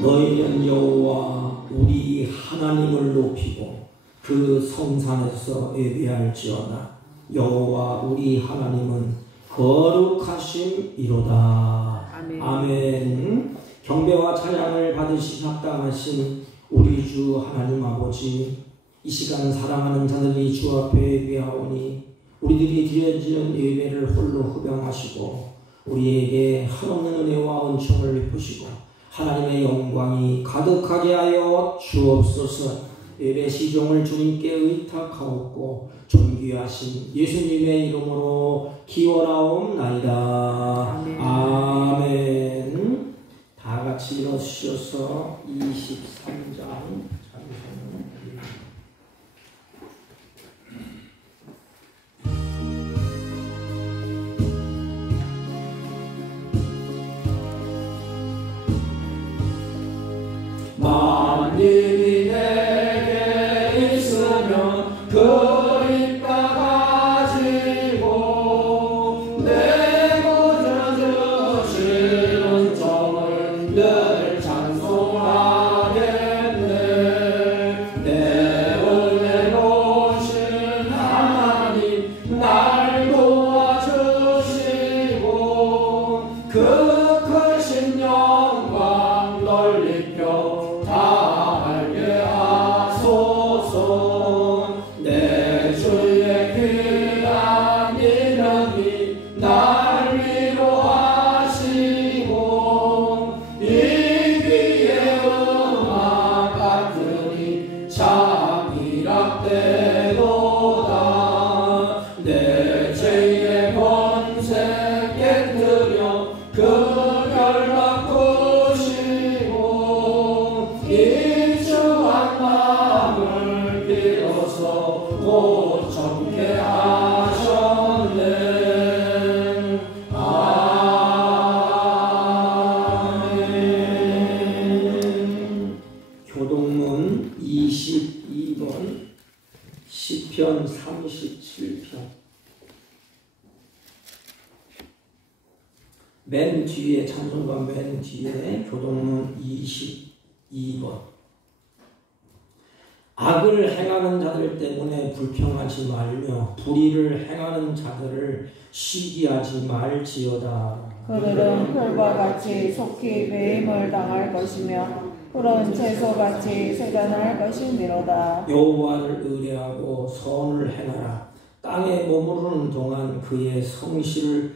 너희는 여호와 우리 하나님을 높이고 그 성산에서 예배할지어다. 여호와 우리 하나님은 거룩하심이로다. 아멘. 아멘. 경배와 찬양을 받으시 합당하신 우리 주 하나님 아버지, 이 시간 사랑하는 자들이 주 앞에 예배하오니 우리들이 드려지는 예배를 홀로 흡양하시고 우리에게 한없는 은혜와 은총을 베푸시고 하나님의 영광이 가득하게 하여 주옵소서. 예배 시종을 주님께 의탁하옵고 존귀하신 예수님의 이름으로 기원하옵나이다. 아멘. 아멘. 다 같이 일어서셔서 23장 만일이 내게 있으면 그 입 가지고 내 구주 주신 은총을 늘 찬송하겠네. 내 은혜 오신 하나님 날 도와주시고 그 크신 영광 널리펴 교동문 22번 시편 37편 맨 뒤에 찬송가 맨 뒤에 교동문 22번 악을 행하는 자들 때문에 불평하지 말며 불의를 행하는 자들을 시기하지 말지어다. 그들은 풀과 같이 속히 배임을 당할 것이며 푸른 채소같이 세잔할 것이니로다. 여호와를 의뢰하고 선을 행하라. 땅에 머무르는 동안 그의 성실을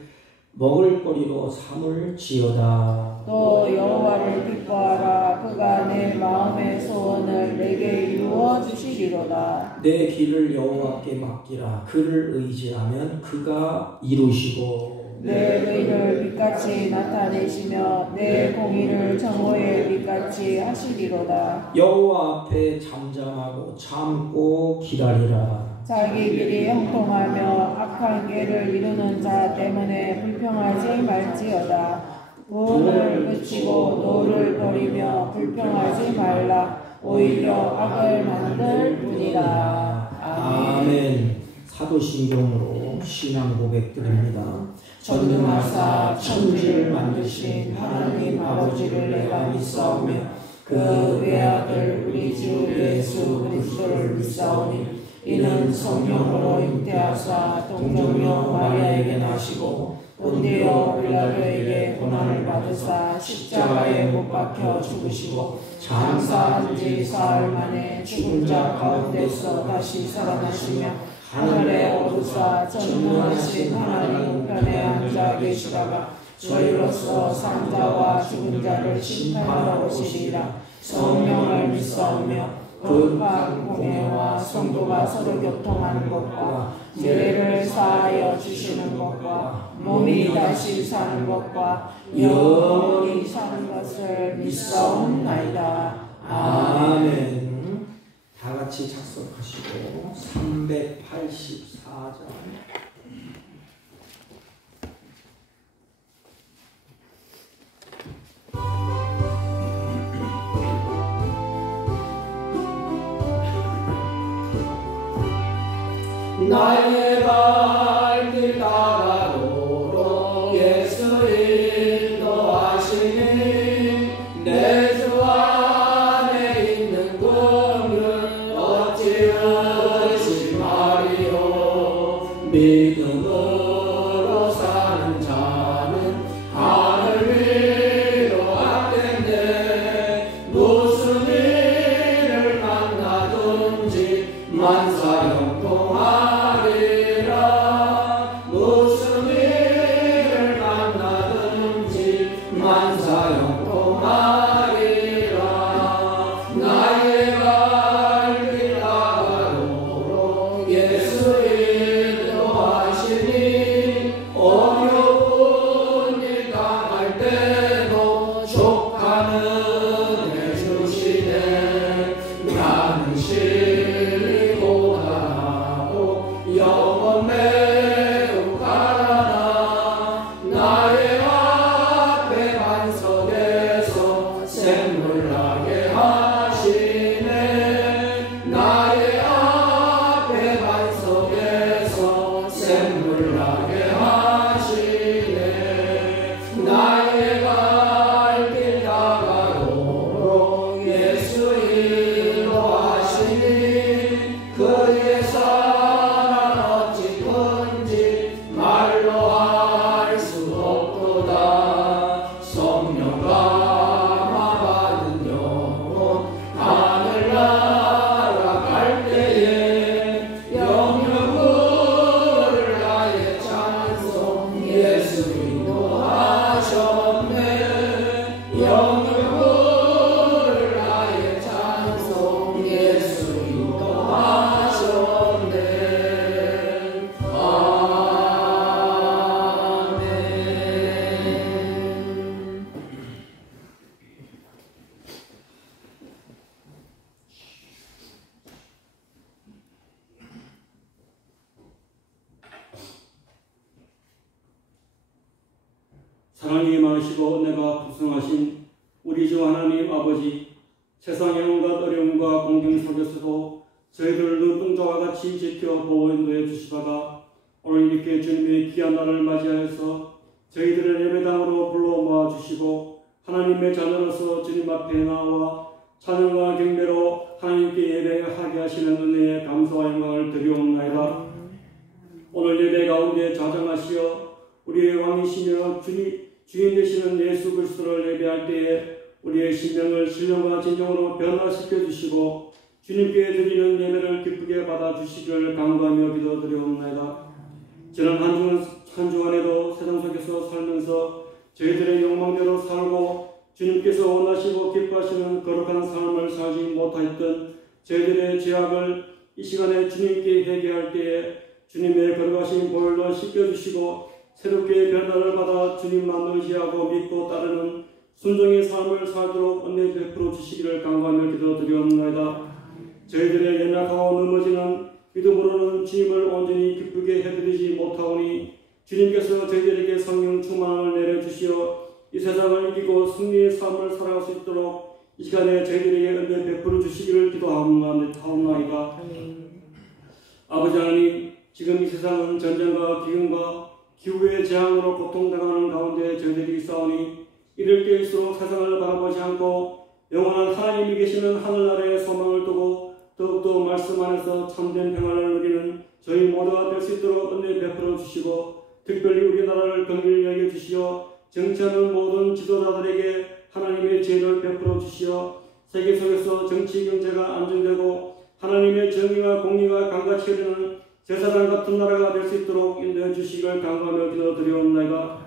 먹을거리로 삼을지어다. 또 여호와를 기뻐하라. 그가 내 마음의 소원을 내게 이루어 주시리로다. 내 길을 여호와께 맡기라. 그를 의지하면 그가 이루시고 내 의를 빛같이 나타내시며 내 공의를 정오의 빛같이 하시리로다. 여호와 앞에 잠잠하고 참고 기다리라. 자기 길이 형통하며 악한 길을 이루는 자 때문에 불평하지 말지어다. 부흥을 그치고 노를 버리며 불평하지 말라. 오히려 악을 만들 뿐이라. 아멘. 사도신경으로 신앙 고백드립니다. 전능하사 천지를 만드신 하나님 아버지를 내가 믿사오며 그 외아들 우리 주 예수 그리스도를 믿사오니 이는 성령으로 잉태하사 동정녀 마리아에게 나시고 본디오 빌라도에게 고난을 받으사 십자가에 못 박혀 죽으시고 장사한 지 사흘 만에 죽은 자 가운데서 다시 살아나시며 하늘에 오르사 전능하신 하나님 우편에 앉아 계시다가 저희로서 산자와 죽은 자를 심판하러 오시리라. 성령을 믿사오며 거룩한 공예와 성도가 서로 교통하는 것과 죄를 사하여 주시는 것과 몸이 다시 사는 것과 영원히 사는 것을 믿사옵나이다. 아멘. 다 같이 작성하시고 384장. 나의 발길 따라도록 예수 인도하시니 내 주 안에 있는 긍휼 어찌 의심하리요. 믿음으로 사는 자는 하늘 위로 앞댄데 무슨 일을 만나든지 만사형통하리라. 무슨 일을 만나든지 만사형통하리라. 나의 발길 따라도록 예수 인도하시니 어려운 일 당할 때도 족하는 해주시네. 나는 실리 고단하고 영원 매우 가난하. 나의 앞에 반석에서 샘물나게 하시네. 나의 앞에 반석에서 샘물나게 하시네. 나의 발길 따라도록 예수 인도하시니 그의 사랑 어찌 큰지 말로 할 수 없도다. 성령 감화받은 영혼 하늘나라 갈 때에 영육을 나의 찬송 예수 인도하셨네. 영육을 나의 찬송 예수 인도하셨네. 아멘. 사랑이 많으시고 은혜가 풍성하신 우리 주 하나님 아버지, 세상의 온갖 어려움과 공경 속에서도 저희들을 눈동자와 같이 지켜 보호 인도해 주시다가 오늘 이렇게 주님의 귀한 날을 맞이하여서 저희들을 예배당으로 불러 모아 주시고 하나님의 자녀로서 주님 앞에 나와 찬양과 경배로 하나님께 예배하게 하시는 은혜에 감사와 영광을 드리옵나이다. 오늘 예배 가운데 좌정하시어 우리의 왕이시며 주인 되시는 예수 그리스도를 예배할 때에 우리의 심령을 신령과 진정으로 변화시켜 주시고 주님께 드리는 예배를 기쁘게 받아 주시기를 간구하며 기도드리옵나이다. 지난 한 주간에도 세상 속에서 살면서 저희들의 욕망대로 살고 주님께서 원하시고 기뻐하시는 거룩한 삶을 살지 못하였던 저희들의 죄악을 이 시간에 주님께 회개할 때에 주님의 거룩하신 보혈로 씻겨주시고 새롭게 변화를 받아 주님만 의지하고 믿고 따르는 순종의 삶을 살도록 은혜 베풀어 주시기를 간구하며 기도드리옵나이다. 저희들의 연약하고 넘어지는 믿음으로는 주님을 온전히 기쁘게 해드리지 못하오니 주님께서 저희들에게 성령 충만을 내려주시어 이 세상을 이기고 승리의 삶을 살아갈 수 있도록 이 시간에 저희들에게 은혜 베풀어 주시기를 기도하옵나이다. 아버지 하나님, 지금 이 세상은 전쟁과 기근과 기후의 재앙으로 고통당하는 가운데 저희들이 있사오니 이럴 때일수록 세상을 바라보지 않고 영원한 하나님이 계시는 하늘나라의 소망을 두고 더욱더 말씀 안에서 참된 평안을 누리는 저희 모두가 될 수 있도록 은혜 베풀어 주시고 특별히 우리나라를 긍휼히 여겨주시어 정치하는 모든 지도자들에게 하나님의 지혜를 베풀어 주시어 세계 속에서 정치 경제가 안정되고 하나님의 정의와 공의가 강같이 흐르는 제사장 같은 나라가 될 수 있도록 인도해 주시기를 간구하며 기도드리옵나이다.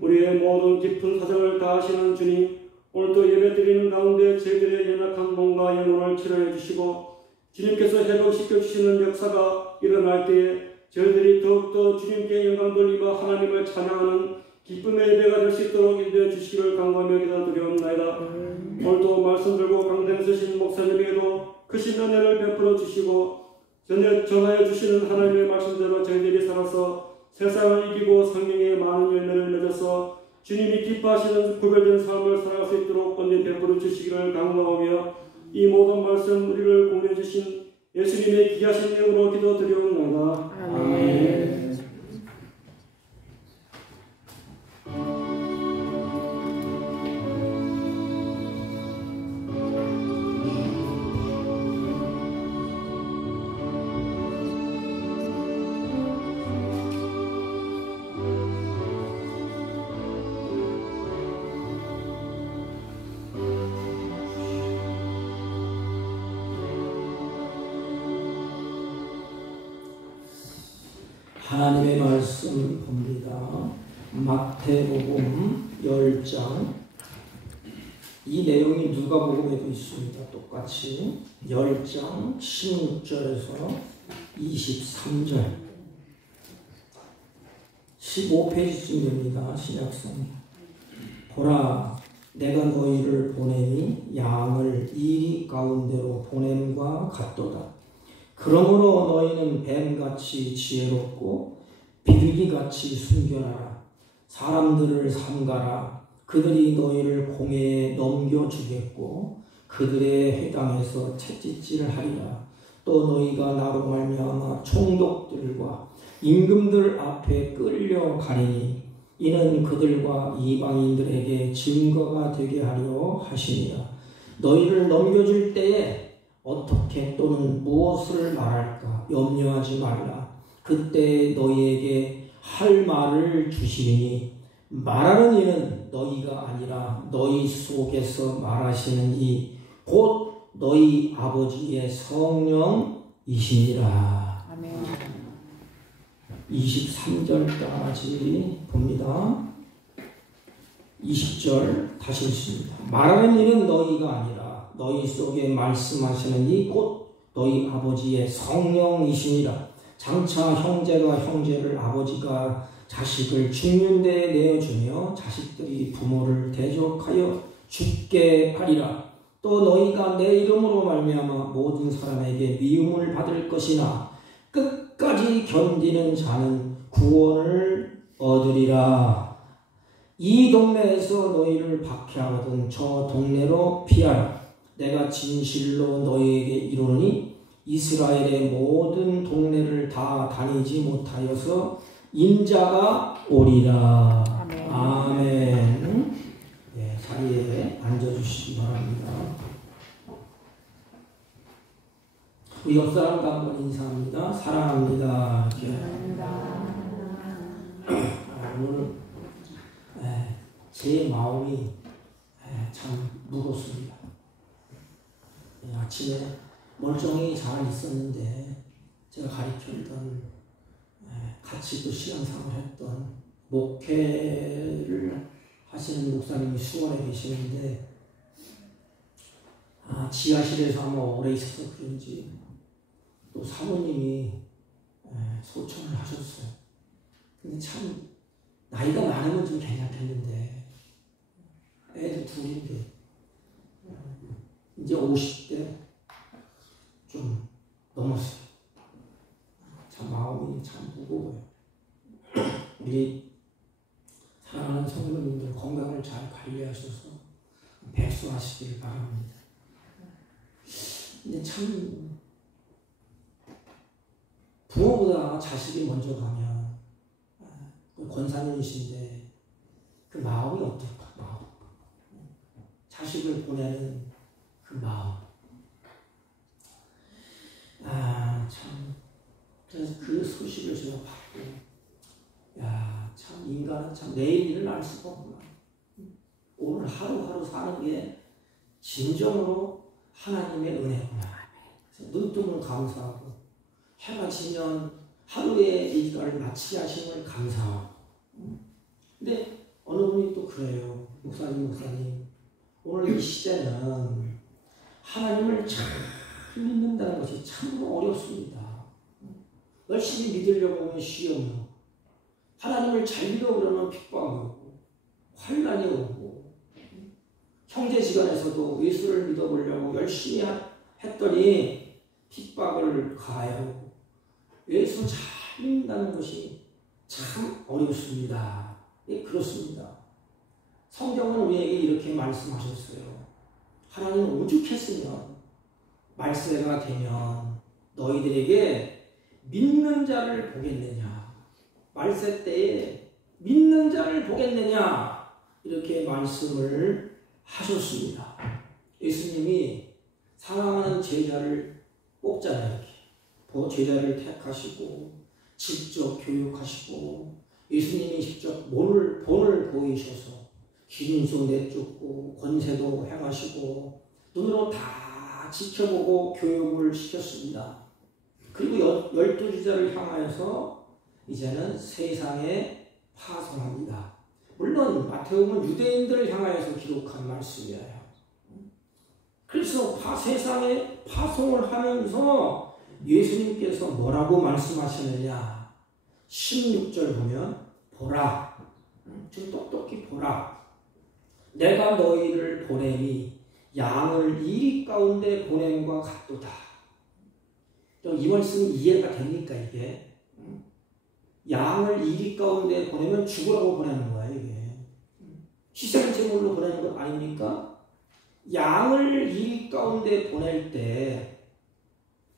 우리의 모든 깊은 사정을 다하시는 주님, 오늘도 예배드리는 가운데 저희들의 연약한 몸과 영혼을 치료해 주시고 주님께서 회복시켜 주시는 역사가 일어날 때에 저희들이 더욱더 주님께 영광 돌리며 하나님을 찬양하는 기쁨의 예배가 될 수 있도록 인도해 주시기를 간구하며 기도드리옵나이다. 오늘도 말씀 들고 강단 서신 목사님에게도 크신 은혜를 베풀어 주시고 전하여 주시는 하나님의 말씀대로 저희들이 살아서 세상을 이기고 생명의 많은 열매를 맺어서 주님이 기뻐하시는 구별된 삶을 살아갈 수 있도록 은혜 베풀어 주시기를 간구하며 이 모든 말씀 우리를 공유해 주신 예수님의 귀하신 이름으로 기도드리옵나이다. 아멘. 하나님의 말씀 봅니다. 마태복음 10장. 이 내용이 누가복음에도 있습니다. 똑같이 10장 16절에서 23절 15페이지쯤 됩니다. 신약성경. 보라, 내가 너희를 보내니 양을 이리 가운데로 보냄과 같도다. 그러므로 너희는 뱀같이 지혜롭고 비둘기같이 순결하라. 사람들을 삼가라. 그들이 너희를 공회에 넘겨주겠고 그들의 회당에서 채찍질을 하리라. 또 너희가 나로 말미암아 총독들과 임금들 앞에 끌려가리니 이는 그들과 이방인들에게 증거가 되게 하려 하시니라. 너희를 넘겨줄 때에 어떻게 또는 무엇을 말할까 염려하지 말라. 그때 너희에게 할 말을 주시리니 말하는 이는 너희가 아니라 너희 속에서 말하시는 이 곧 너희 아버지의 성령이시니라. 아멘. 23절까지 봅니다. 20절 다시 읽습니다. 말하는 이는 너희가 아니라 너희 속에 말씀하시는 이 곧 너희 아버지의 성령이시니라. 장차 형제가 형제를 아버지가 자식을 죽는 데에 내어주며 자식들이 부모를 대적하여 죽게 하리라. 또 너희가 내 이름으로 말미암아 모든 사람에게 미움을 받을 것이나 끝까지 견디는 자는 구원을 얻으리라. 이 동네에서 너희를 박해하거든 저 동네로 피하라. 내가 진실로 너희에게 이르노니 이스라엘의 모든 동네를 다 다니지 못하여서 인자가 오리라. 아멘. 아멘. 네, 자리에 앉아주시기 바랍니다. 우리 옆 사람과 한번 인사합니다. 사랑합니다. 오늘 제 마음이 참 무겁습니다. 아침에 멀쩡히 잘 있었는데 제가 가르쳤던 같이 또 시간상을 했던 목회를 하시는 목사님이 수원에 계시는데 지하실에서 아마 오래 있어서 그런지 또 사모님이 소천을 하셨어요. 근데 참 나이가 많으면 좀 괜찮겠는데 애들 둘인데 이제 50대 좀 넘었어요. 참 마음이 참 무거워요. 우리 사랑하는 성도님들 건강을 잘 관리하셔서 백수하시길 바랍니다. 근데 참 부모보다 자식이 먼저 가면 권사님이신데 그 마음이 어떨까? 마음. 자식을 보내는 그 마음. 참. 그래서 그 소식을 제가 받고, 참 인간은 참 내일 일을 알 수가 없구나. 오늘 하루하루 사는 게 진정으로 하나님의 은혜구나. 그래서 눈 뜨면 감사하고, 해가 지면 하루의 일과를 마치게 하시는 걸 감사하고. 근데 어느 분이 또 그래요. 목사님. 오늘 이 시대는 하나님을 잘 믿는다는 것이 참 어렵습니다. 열심히 믿으려고 하면 시험이고, 하나님을 잘 믿어 그러면 핍박이 오고, 환난이 오고, 형제지간에서도 예수를 믿어보려고 열심히 했더니 핍박을 가하고 예수 잘 믿는다는 것이 참 어렵습니다. 예, 그렇습니다. 성경은 우리에게 이렇게 말씀하셨어요. 하나님 오죽했으면 말세가 되면 너희들에게 믿는 자를 보겠느냐, 말세 때에 믿는 자를 보겠느냐, 이렇게 말씀을 하셨습니다. 예수님이 사랑하는 제자를 뽑잖아요. 이렇게 제자를 택하시고 직접 교육하시고 예수님이 직접 본을 보이셔서 기름도 내쫓고 권세도 행하시고 눈으로 다 지켜보고 교육을 시켰습니다. 그리고 12제자를 향하여서 이제는 세상에 파송합니다. 물론 마태복음은 유대인들을 향하여서 기록한 말씀이에요. 그래서 세상에 파송을 하면서 예수님께서 뭐라고 말씀하시느냐, 16절 보면 보라, 좀 똑똑히 보라, 내가 너희를 보내니 양을 이리 가운데 보냄과 같도다. 이 말씀 이해가 됩니까? 이게 양을 이리 가운데 보내면 죽으라고 보내는 거예요. 이게 희생제물로 보내는 것 아닙니까? 양을 이리 가운데 보낼 때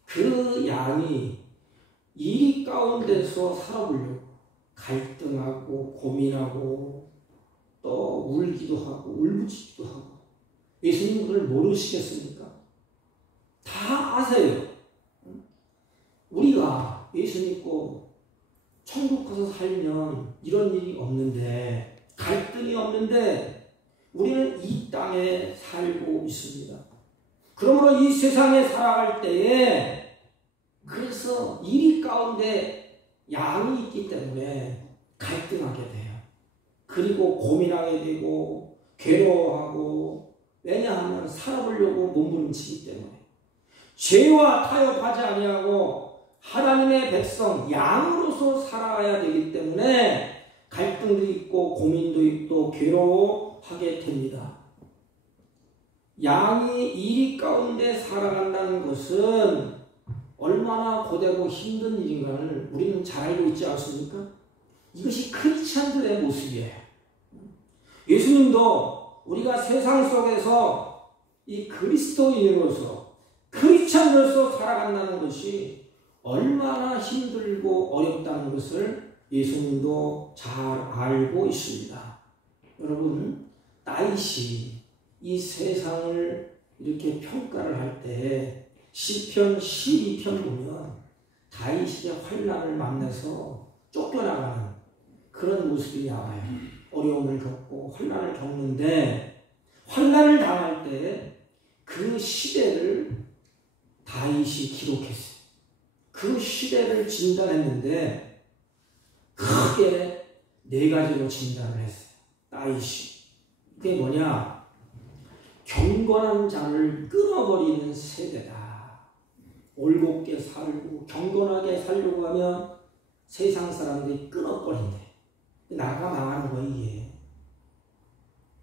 그 양이 이리 가운데서 살아보려고 갈등하고 고민하고 또 울기도 하고 울부짖기도 하고, 예수님 그걸 모르시겠습니까? 다 아세요. 우리가 예수 믿고 천국 가서 살면 이런 일이 없는데, 갈등이 없는데 우리는 이 땅에 살고 있습니다. 그러므로 이 세상에 살아갈 때에 그래서 이리 가운데 양이 있기 때문에 갈등하게 돼요. 그리고 고민하게 되고 괴로워하고, 왜냐하면 살아보려고 몸부림치기 때문에 죄와 타협하지 아니하고 하나님의 백성 양으로서 살아야 되기 때문에 갈등도 있고 고민도 있고 괴로워하게 됩니다. 양이 이리 가운데 살아간다는 것은 얼마나 고되고 힘든 일인가를 우리는 잘 알고 있지 않습니까? 이것이 크리스찬들의 모습이에요. 예수님도 우리가 세상 속에서 이 그리스도인으로서 크리스찬으로서 살아간다는 것이 얼마나 힘들고 어렵다는 것을 예수님도 잘 알고 있습니다. 여러분, 다윗이 이 세상을 이렇게 평가를 할 때 시편 12편 보면 다윗의 환난을 만나서 쫓겨나가는 그런 모습이 나와요. 어려움을 겪고 환난을 겪는데, 환난을 당할 때 그 시대를 다윗이 기록했어요. 그 시대를 진단했는데 크게 4가지로 진단을 했어요. 다윗이. 그게 뭐냐? 경건한 자를 끊어버리는 세대다. 올곧게 살고 경건하게 살려고 하면 세상 사람들이 끊어버린대. 나라가 망하는 거야, 이게.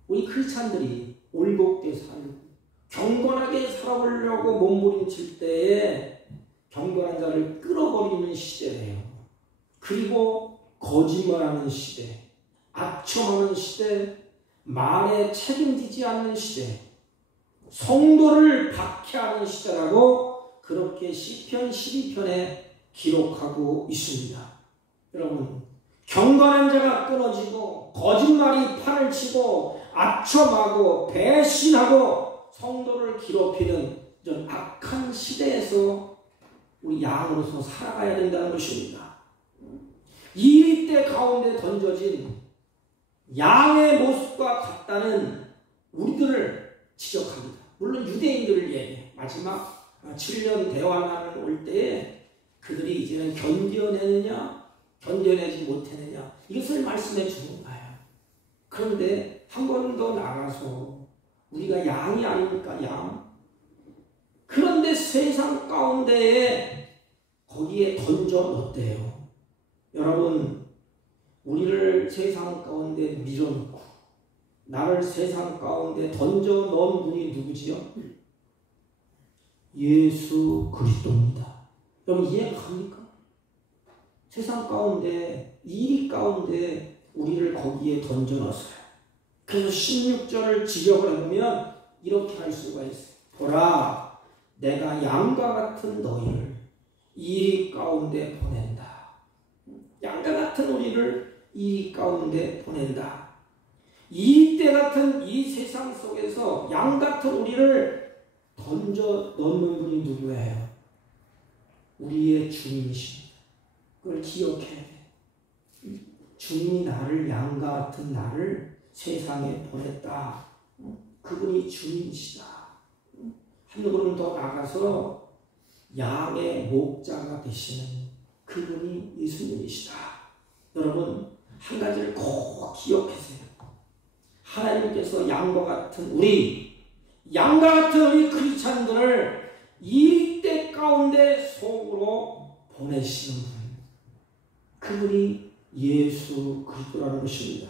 우리 크리스찬들이 올곧게 살고 경건하게 살아보려고 몸부림칠 때에 경건한 자를 끊어버리는 시대예요. 그리고 거짓말하는 시대, 악청하는 시대, 말에 책임지지 않는 시대, 성도를 박해하는 시대라고 그렇게 시편 12편에 기록하고 있습니다. 여러분, 경건한 자가 끊어지고 거짓말이 판을 치고 악청하고 배신하고 성도를 괴롭히는 이런 악한 시대에서 우리 양으로서 살아가야 된다는 것입니다. 이 때 가운데 던져진 양의 모습과 같다는 우리들을 지적합니다. 물론 유대인들을 얘기해. 마지막 7년 대환란 올 때에 그들이 이제는 견뎌내느냐 견뎌내지 못했느냐, 이것을 말씀해 주는 거예요. 그런데 한 번 더 나가서 우리가 양이 아닙니까? 양. 그런데 세상 가운데에 거기에 던져 넣었대요. 여러분, 우리를 세상 가운데 밀어넣고 나를 세상 가운데 던져 넣은 분이 누구지요? 예수 그리스도입니다. 여러분 이해가 갑니까? 세상 가운데, 이 가운데 우리를 거기에 던져놨어요. 그래서 16절을 직역을 해보면 이렇게 할 수가 있어요. 보라, 내가 양과 같은 너희를 이 가운데 보낸다. 양과 같은 우리를 이 가운데 보낸다. 이때 같은 이 세상 속에서 양 같은 우리를 던져 넣는 분이 누구예요? 우리의 주님이십니다. 그걸 기억해야 돼. 주님이 나를, 양과 같은 나를 세상에 보냈다. 그분이 주님이시다. 한 걸음 더 나가서 양의 목자가 되시는 그분이 예수님이시다. 여러분 한 가지를 꼭 기억하세요. 하나님께서 양과 같은 우리, 양과 같은 우리 크리스찬들을 이 때 가운데 속으로 보내시는 분, 그분이 예수 그리스도라는 것입니다.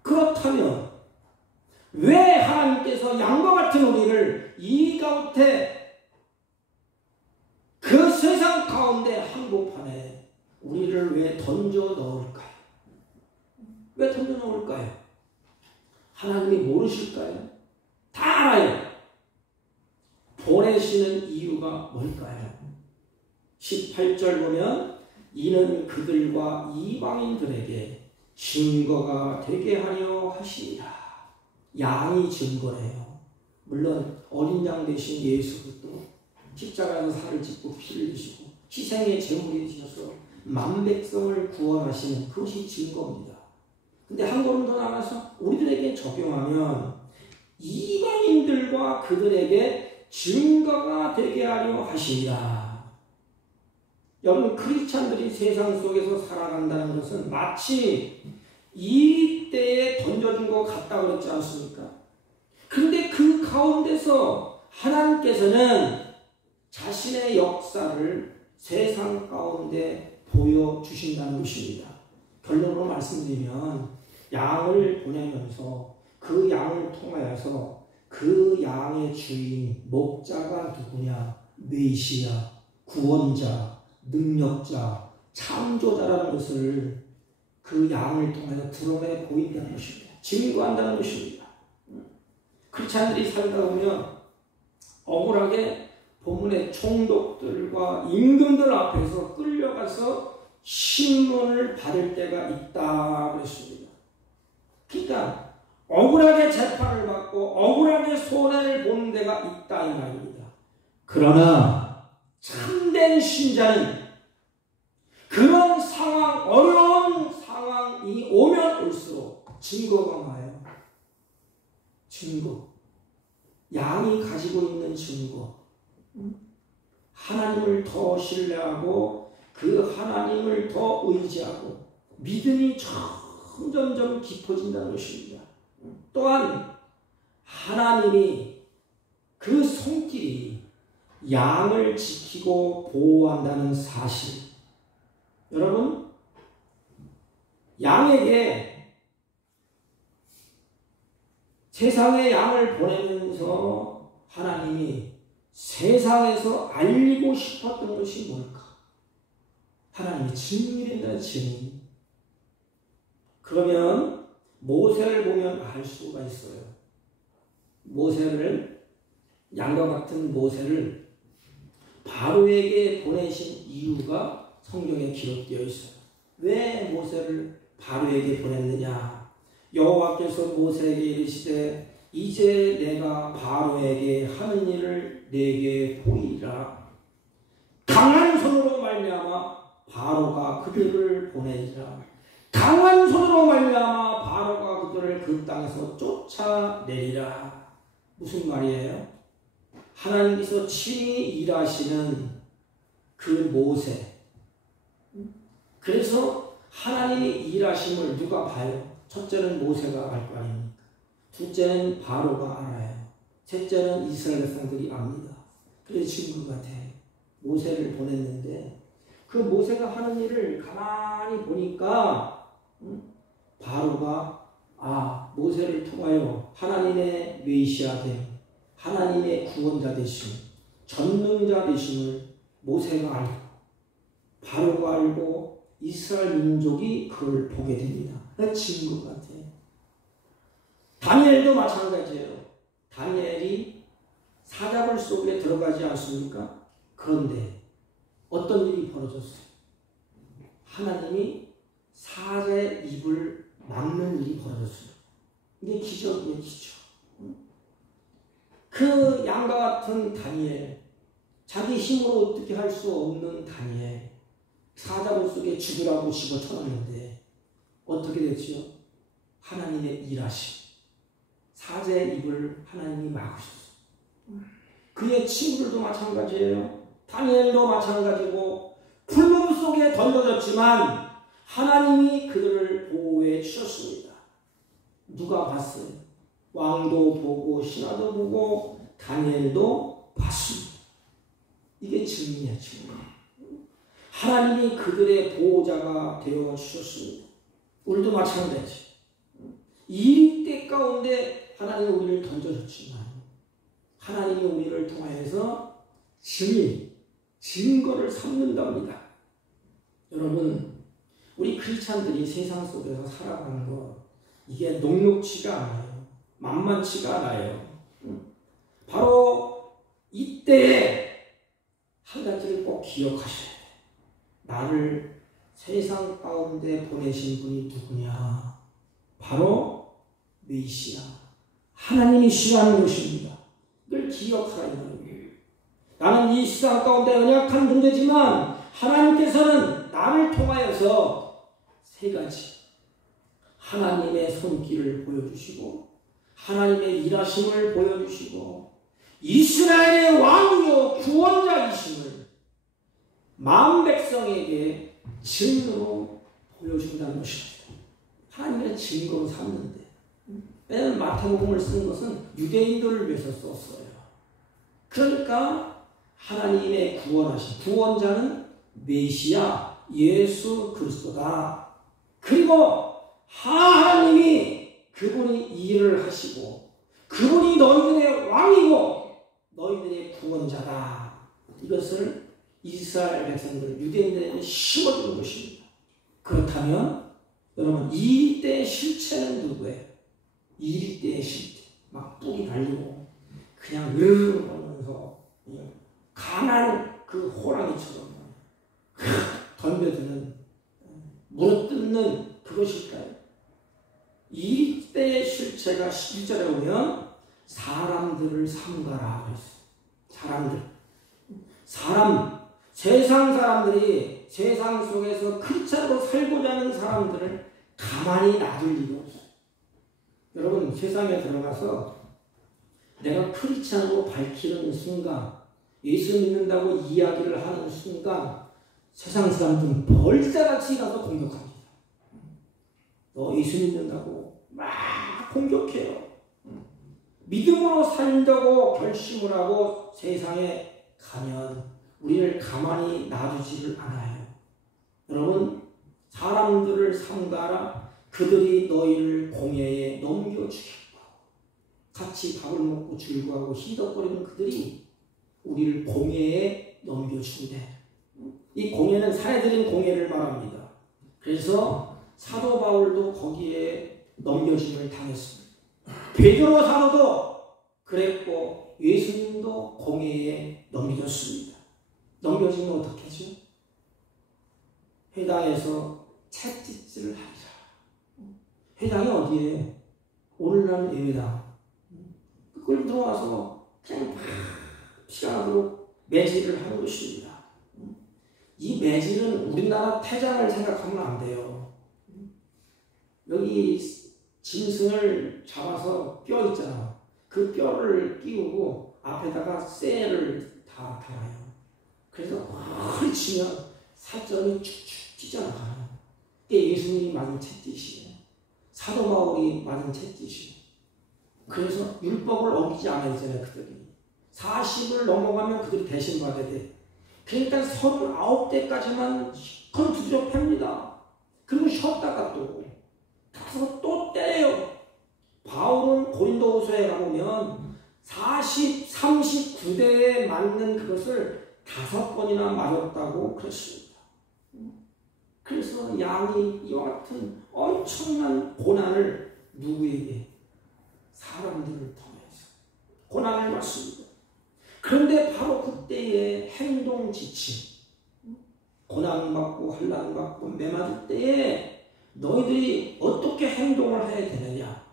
그렇다면 왜 하나님께서 양과 같은 우리를 이 가운데, 그 세상 가운데 한복판에 우리를 왜 던져 넣을까요? 왜 던져 넣을까요? 하나님이 모르실까요? 다 알아요. 보내시는 이유가 뭘까요? 18절 보면 이는 그들과 이방인들에게 증거가 되게 하려 하시니라. 양이 증거래요. 물론 어린 양 대신 예수 그리스도 십자가에서 살을 찢고 피를 흘리시고 희생의 제물이 되셔서 만백성을 구원하시는 그것이 증거입니다. 근데 한 걸음 더 나가서 우리들에게 적용하면 이방인들과 그들에게 증거가 되게 하려 하시니라. 여러분 크리스찬들이 세상 속에서 살아간다는 것은 마치 이 때에 던져준 것 같다 그랬지 않습니까? 그런데 그 가운데서 하나님께서는 자신의 역사를 세상 가운데 보여주신다는 것입니다. 결론으로 말씀드리면 양을 보내면서 그 양을 통하여서 그 양의 주인, 목자가 누구냐? 메시아, 구원자, 능력자, 창조자라는 것을 그 양을 통해서 드러내 보인다는 것입니다. 증거한다는 것입니다. 크리스찬들이 살다 보면 억울하게 본문의 총독들과 임금들 앞에서 끌려가서 신문을 받을 때가 있다 그랬습니다. 그러니까 억울하게 재판을 받고 억울하게 손해를 보는 데가 있다 이 말입니다. 그러나 참된 신자는 그런 상황, 어려운 상황이 오면 올수록 증거가 와요. 증거. 양이 가지고 있는 증거. 하나님을 더 신뢰하고 그 하나님을 더 의지하고 믿음이 점점점 깊어진다는 것입니다. 또한 하나님이 그 손길이 양을 지키고 보호한다는 사실. 여러분, 양에게 세상의 양을 보내면서 하나님이 세상에서 알리고 싶었던 것이 뭘까? 하나님이 증인이 된다는 증인. 그러면 모세를 보면 알 수가 있어요. 모세를, 양과 같은 모세를 바로에게 보내신 이유가 성경에 기록되어 있어요. 왜 모세를 바로에게 보냈느냐? 여호와께서 모세에게 이르시되 이제 내가 바로에게 하는 일을 내게 보이리라. 강한 손으로 말미암아 바로가 그들을 보내리라. 강한 손으로 말미암아 바로가 그들을 그 땅에서 쫓아내리라. 무슨 말이에요? 하나님께서 친히 일하시는 그 모세. 그래서 하나님이 일하심을 누가 봐요? 첫째는 모세가 알 거 아닙니까? 둘째는 바로가 알아요. 셋째는 이스라엘 백성들이 압니다. 그래서 증거가 돼. 모세를 보냈는데 그 모세가 하는 일을 가만히 보니까 바로가 모세를 통하여 하나님의 메시아됨, 하나님의 구원자 되심, 전능자 되심을 모세가 알고 바로가 알고 이스라엘 민족이 그걸 보게 됩니다. 그게 증거 같아요. 다니엘도 마찬가지예요. 다니엘이 사자굴 속에 들어가지 않습니까? 그런데 어떤 일이 벌어졌어요? 하나님이 사자의 입을 막는 일이 벌어졌어요. 이게 기적이에요, 기적. 그 양과 같은 다니엘, 자기 힘으로 어떻게 할 수 없는 다니엘, 사자굴 속에 죽으라고 집어쳐놨는데 어떻게 됐죠? 하나님의 일하심. 사자의 입을 하나님이 막으셨어요. 그의 친구들도 마찬가지예요. 다니엘도 마찬가지고 풀무 속에 던져졌지만 하나님이 그들을 보호해 주셨습니다. 누가 봤어요? 왕도 보고 신하도 보고 다니엘도 봤습니다. 이게 증인이야, 증인. 하나님이 그들의 보호자가 되어 주셨습니다. 우리도 마찬가지. 이 때 가운데 하나님이 우리를 던져줬지만 하나님이 우리를 통하여서 증인, 증거를 삼는답니다. 여러분, 우리 크리스찬들이 세상 속에서 살아가는 것, 이게 녹록지가 않아요. 만만치가 않아요. 바로 이때에 한 가지를 꼭 기억하셔야 돼요. 나를 세상 가운데 보내신 분이 누구냐? 바로 메시아, 하나님이시라는 것입니다. 늘 기억하라 이 말이에요. 나는 이 세상 가운데 연약한 존재지만 하나님께서는 나를 통하여서 세 가지 하나님의 손길을 보여주시고 하나님의 일하심을 보여주시고 이스라엘의 왕이요 구원자이심을 마음 백성에게 증거로 보여준다는 것입니다. 하나님의 증거로 삼는데, 왜냐하면 마태복음을 쓴 것은 유대인들을 위해서 썼어요. 그러니까 하나님의 구원하신 구원자는 메시아 예수 그리스도다. 그리고 하나님이 그분이 일을 하시고 그분이 너희들의 왕이고 너희들의 구원자다. 이것을 이스라엘 백성들, 유대인들에게 심어주는 것입니다. 그렇다면 여러분, 이 때의 실체는 누구예요? 이 때의 실체. 막 뿔이 달리고 그냥 으르르 하면서 강한 그 호랑이처럼 덤벼드는, 물어뜯는 그것일까요? 이 때의 실체가 11절에 오면 사람들을 삼가라 그랬어요. 세상 사람들이 세상 속에서 크리스찬으로 살고자 하는 사람들을 가만히 놔둘 일이 없어요. 여러분, 세상에 들어가서 내가 크리스찬으로 밝히는 순간, 예수 믿는다고 이야기를 하는 순간 세상 사람들은 벌떼같이 가서 공격합니다. 너 예수 믿는다고 막 공격해요. 믿음으로 살려고 결심을 하고 세상에 가면 우리를 가만히 놔두지를 않아요. 여러분, 사람들을 삼가라. 그들이 너희를 공회에 넘겨주겠고 같이 밥을 먹고 즐거워하고 희덕거리는 그들이 우리를 공회에 넘겨준대. 이 공회는 사해드린 공회를 말합니다. 그래서 사도 바울도 거기에 넘겨짐을 당했습니다. 베드로 사도도 그랬고 예수님도 공회에 넘겨졌습니다. 넘겨지면 어떻게 하죠? 회당에서 채찍질을 하리라. 회당이 어디에? 오늘날 예배당. 그걸 들어와서 그냥 피가 나도록 매질을 하는 것입니다. 이 매질은 우리나라 태장을 생각하면 안 돼요. 여기 짐승을 잡아서 뼈 있잖아. 그 뼈를 끼우고 앞에다가 쇠를 다 달아요. 그래서 허리 치면 살점이 쭉쭉 찢어나가요. 이게 예수님이 맞은 채찍이에요. 사도 바울이 맞은 채찍이에요. 그래서 율법을 어기지 않아야 되잖아요, 그들이. 40을 넘어가면 그들이 대신 받아야 돼. 그러니까 39대까지만 컨투조 팹니다. 그리고 쉬었다가 또 가서 또 때려요. 바울은 고린도후서에 가보면 39대에 맞는 그걸 5번이나 맞았다고 그랬습니다. 그래서 양이 이와 같은 엄청난 고난을 누구에게? 사람들을 통해서 고난을 받습니다. 그런데 바로 그때의 행동 지침, 고난받고 환난받고 매맞을 때에 너희들이 어떻게 행동을 해야 되느냐?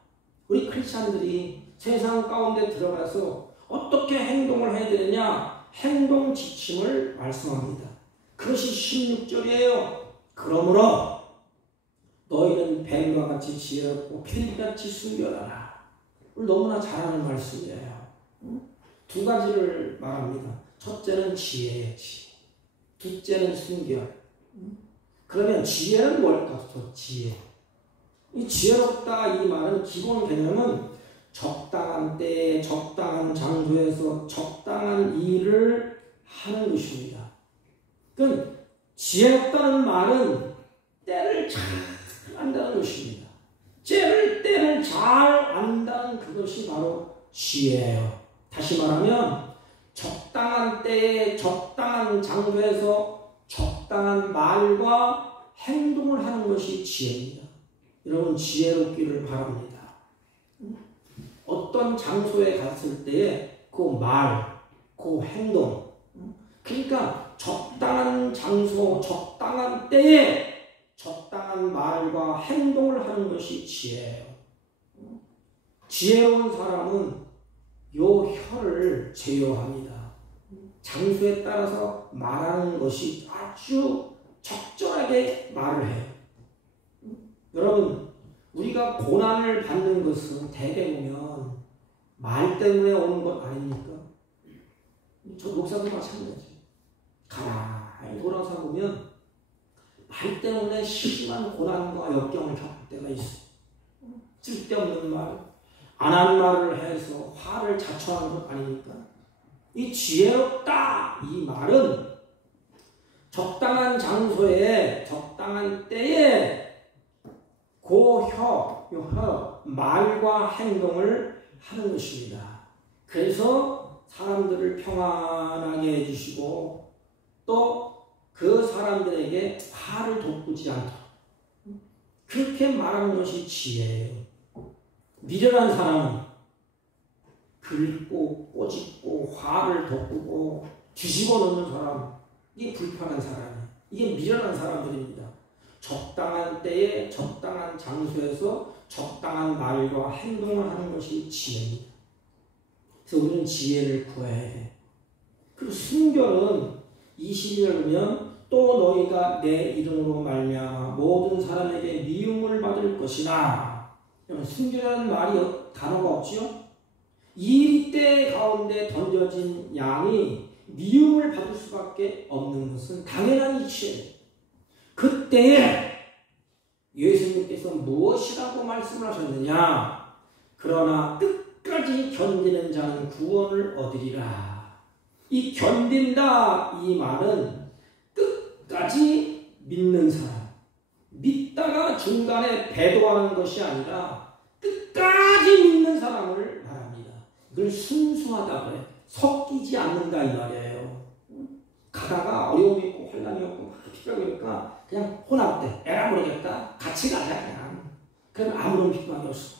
우리 크리스찬들이 세상 가운데 들어가서 어떻게 행동을 해야 되느냐? 행동 지침을 말씀합니다. 그것이 16절이에요. 그러므로 너희는 뱀과 같이 지혜롭고 필같이 순결하라. 너무나 잘하는 말씀이에요. 2가지를 말합니다. 첫째는 지혜예요. 지혜. 둘째는 순결. 그러면 지혜는 뭘까? 지혜. 이 지혜롭다 이 말은 기본 개념은 적당한 때에 적당한 장소에서 적당한 일을 하는 것입니다. 그러니까 지혜롭다는 말은 때를 잘 안다는 것입니다. 때를 잘 안다는 그것이 바로 지혜예요. 다시 말하면 적당한 때에 적당한 장소에서 적당한 말과 행동을 하는 것이 지혜입니다. 여러분 지혜롭기를 바랍니다. 어떤 장소에 갔을 때에 그 말, 그 행동, 그러니까 적당한 장소, 적당한 때에 적당한 말과 행동을 하는 것이 지혜예요. 지혜로운 사람은 요 혀를 제어합니다. 장소에 따라서 말하는 것이 아주 적절하게 말을 해요. 여러분, 우리가 고난을 받는 것은 대개 보면 말 때문에 오는 것 아닙니까? 저 목사도 마찬가지예요. 가만히 돌아서 보면 말 때문에 심한 고난과 역경을 겪을 때가 있어요. 쓸데없는 말, 안 한 말을 해서 화를 자초하는 것 아닙니까? 이 지혜롭다 이 말은 적당한 장소에 적당한 때에 그 혀, 말과 행동을 하는 것입니다. 그래서 사람들을 평안하게 해주시고 또 그 사람들에게 화를 돋구지 않도록 그렇게 말하는 것이 지혜예요. 미련한 사람은 긁고 꼬집고 화를 돋구고 뒤집어 놓는 사람, 이게 불편한 사람이에요. 이게 미련한 사람들입니다. 적당한 때에 적당한 장소에서 적당한 말과 행동을 하는 것이 지혜입니다. 그래서 우리는 지혜를 구해야 해. 그리고 순결은 20절 보면 또 너희가 내 이름으로 말미암아 모든 사람에게 미움을 받을 것이나 순결이라는 말이 단어가 없지요? 이 때 가운데 던져진 양이 미움을 받을 수밖에 없는 것은 당연한 이치예요. 그때에 예수님께서 무엇이라고 말씀을 하셨느냐? 그러나 끝까지 견디는 자는 구원을 얻으리라. 이 견딘다 이 말은 끝까지 믿는 사람, 믿다가 중간에 배도하는 것이 아니라 끝까지 믿는 사람을 말합니다. 이걸 순수하다고 해요. 섞이지 않는다 이 말이에요. 가다가 어려움이 있고 환난이 없고 막 필요하고 그러니까 그냥 혼합돼. 에라 모르겠다. 같이 가자 그냥. 그럼 아무런 비방이 없어.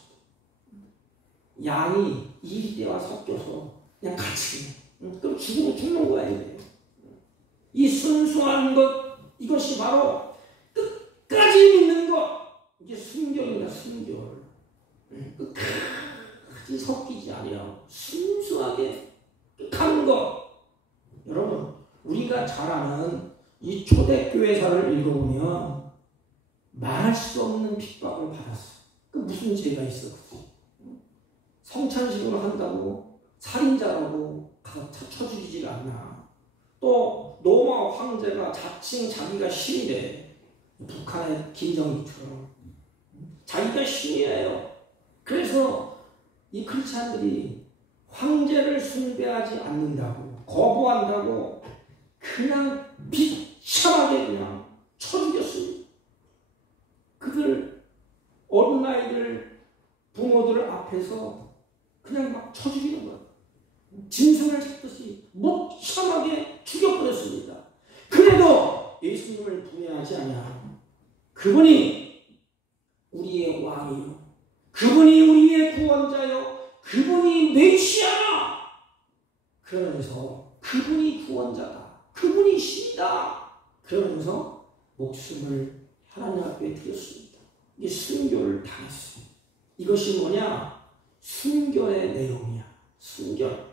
양이 이 때와 섞여서 그냥 같이 그럼 죽으면 죽는 거야 이게. 이 순수한 것 이것이 바로 끝까지 믿는 것. 이게 순결이다 순결. 끝까지 섞이지 아니하고 순수하게 끝한 것. 여러분 우리가 잘 아는 이 초대교회사를 읽어보면 말할 수 없는 핍박을 받았어. 그 무슨 죄가 있어? 성찬식을 한다고 살인자라고 쳐 죽이지가 않나. 또 로마 황제가 자칭 자기가 신이래. 북한의 김정일처럼 자기가 신이에요. 그래서 이 크리스찬들이 황제를 숭배하지 않는다고 거부한다고 그냥 비참하게 그냥 쳐 죽였습니다. 그들 어린아이들 부모들 앞에서 그냥 막 쳐 죽이는 거야. 짐승을 잡듯이 무참하게 죽여버렸어요. 예수님을 부인하지 아니하고 그분이 우리의 왕이요, 그분이 우리의 구원자요, 그분이 메시아라. 그러면서 그분이 구원자다, 그분이 신이다. 그러면서 목숨을 하나님 앞에 드렸습니다. 이게 순교를 당했어요. 이것이 뭐냐? 순결의 내용이야. 순결.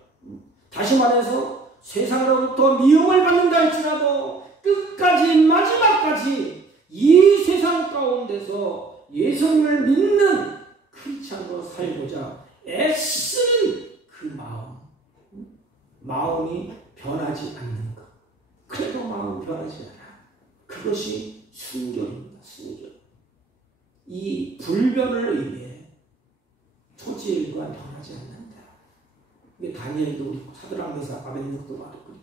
다시 말해서 세상으로부터 미움을 받는다 할지라도 끝까지 마지막까지 이 세상 가운데서 예수님을 믿는 크리스찬으로 살고자 애쓰는 그 마음이 변하지 않는 것. 그래도 마음이 변하지 않아. 그것이 순결입니다. 순결. 이 불변을 의미해 토지일과 변하지 않는다. 이게 다니엘도 그렇고 사드락 메삭 아벳네고도 그렇고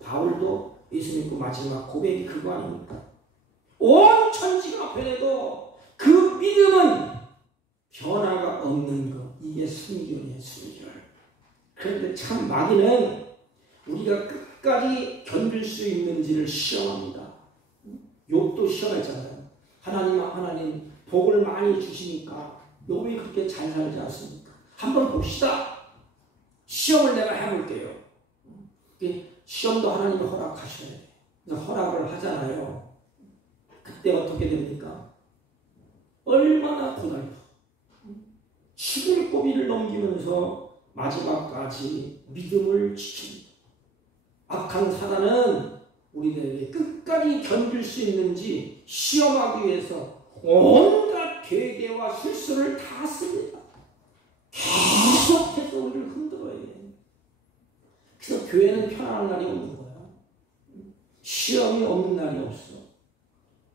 바울도 예수 믿고 마지막 고백이 그거 아닙니까? 온 천지가 변해도 그 믿음은 변화가 없는 것. 이게 순결이에요. 순결. 그런데 참 마귀는 우리가 끝까지 견딜 수 있는지를 시험합니다. 욥도 시험했잖아요. 하나님 복을 많이 주시니까 욥이 그렇게 잘 살지 않습니까? 한번 봅시다. 시험을 내가 해볼게요. 시험도 하나님이 허락하셔야 돼요. 그래서 허락을 하잖아요. 그때 어떻게 됩니까? 얼마나 고달파. 죽을 고비를 넘기면서 마지막까지 믿음을 지킵니다. 악한 사단은 우리들에게 끝까지 견딜 수 있는지 시험하기 위해서 온갖 계계와 술수를 다 씁니다. 계속해서 우리를 흔들어야 해. 그래서 교회는 편안한 날이 없는 거야. 시험이 없는 날이 없어.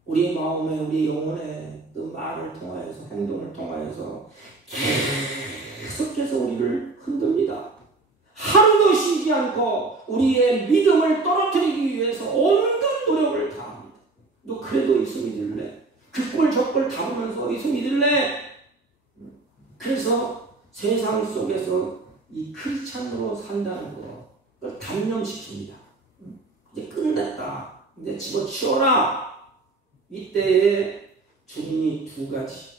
우리 마음에, 우리 영혼에 또 말을 통하여서, 행동을 통하여서 계속해서 우리를 흔듭니다. 하루도 쉬지 않고 우리의 믿음을 떨어뜨리기 위해서 온갖 노력을 다합니다. 너 그래도 예수 믿을래? 그 꼴 저 꼴 다 보면서 예수 믿을래? 그래서 세상 속에서 이 크리스찬으로 산다는 걸 단념시킵니다. 이제 끝냈다. 이제 집어치워라. 이때에 주님이 두 가지.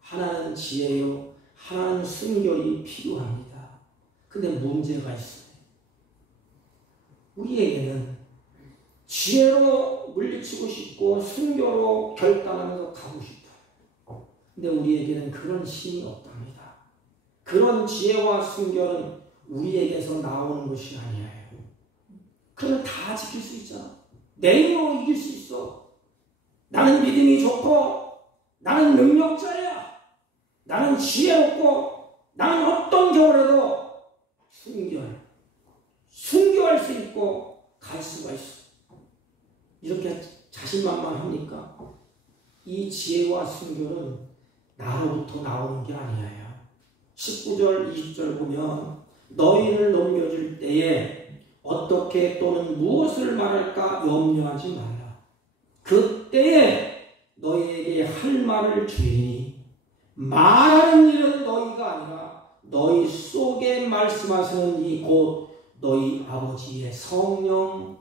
하나는 지혜요, 하나는 순결이 필요합니다. 근데 문제가 있어요. 우리에게는 지혜로 물리치고 싶고 순교로 결단하면서 가고 싶어요. 근데 우리에게는 그런 힘이 없답니다. 그런 지혜와 순결은 우리에게서 나오는 것이 아니에요. 그러면 다 지킬 수 있잖아. 내 힘으로 이길 수 있어. 나는 믿음이 좋고 나는 능력자야. 나는 지혜롭고 나는 어떤 경우라도 순교할 수 있고 갈 수가 있어. 이렇게 자신만만합니까? 이 지혜와 순교는 나로부터 나오는 게 아니에요. 19절, 20절 보면 너희를 넘겨줄 때에 어떻게 또는 무엇을 말할까 염려하지 말라. 그때에 너희에게 할 말을 주리니 말하는 일은 너희가 아니라 너희 속에 말씀하시는 이 곧 너희 아버지의 성령이십니다.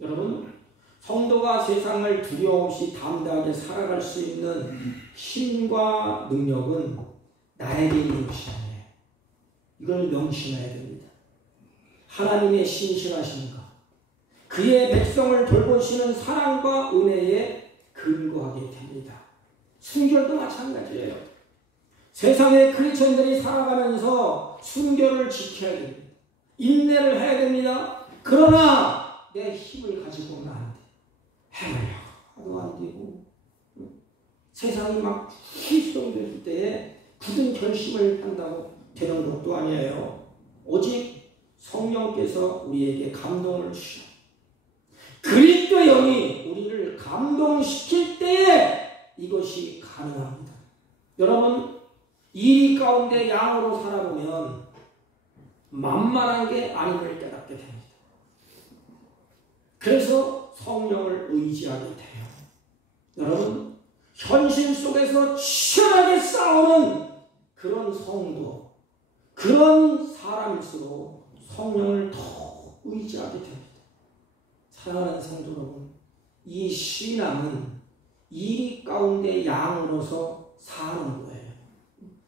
여러분, 성도가 세상을 두려움 없이 담대하게 살아갈 수 있는 힘과 능력은 나에게 있는 것이 아니에요. 이걸 명심해야 됩니다. 하나님의 신실하심과 그의 백성을 돌보시는 사랑과 은혜에 근거하게 됩니다. 순결도 마찬가지예요. 세상의 크리스천들이 살아가면서 순결을 지켜야 됩니다. 인내를 해야 됩니다. 그러나 내 힘을 가지고는 안 돼. 해보려고 안 되고 세상이 막 휘성될 때에 굳은 결심을 한다고 되는 것도 아니에요. 오직 성령께서 우리에게 감동을 주셔. 그리스도의 영이 우리를 감동시킬 때에 이것이 가능합니다. 여러분, 이 가운데 양으로 살아보면 만만한 게 아님을 깨닫게 됩니다. 그래서 성령을 의지하게 돼요. 여러분, 현실 속에서 치열하게 싸우는 그런 성도, 그런 사람일수록 성령을 더 의지하게 됩니다. 사랑하는 성도 여러분, 이 신앙은 이 가운데 양으로서 사는 거예요.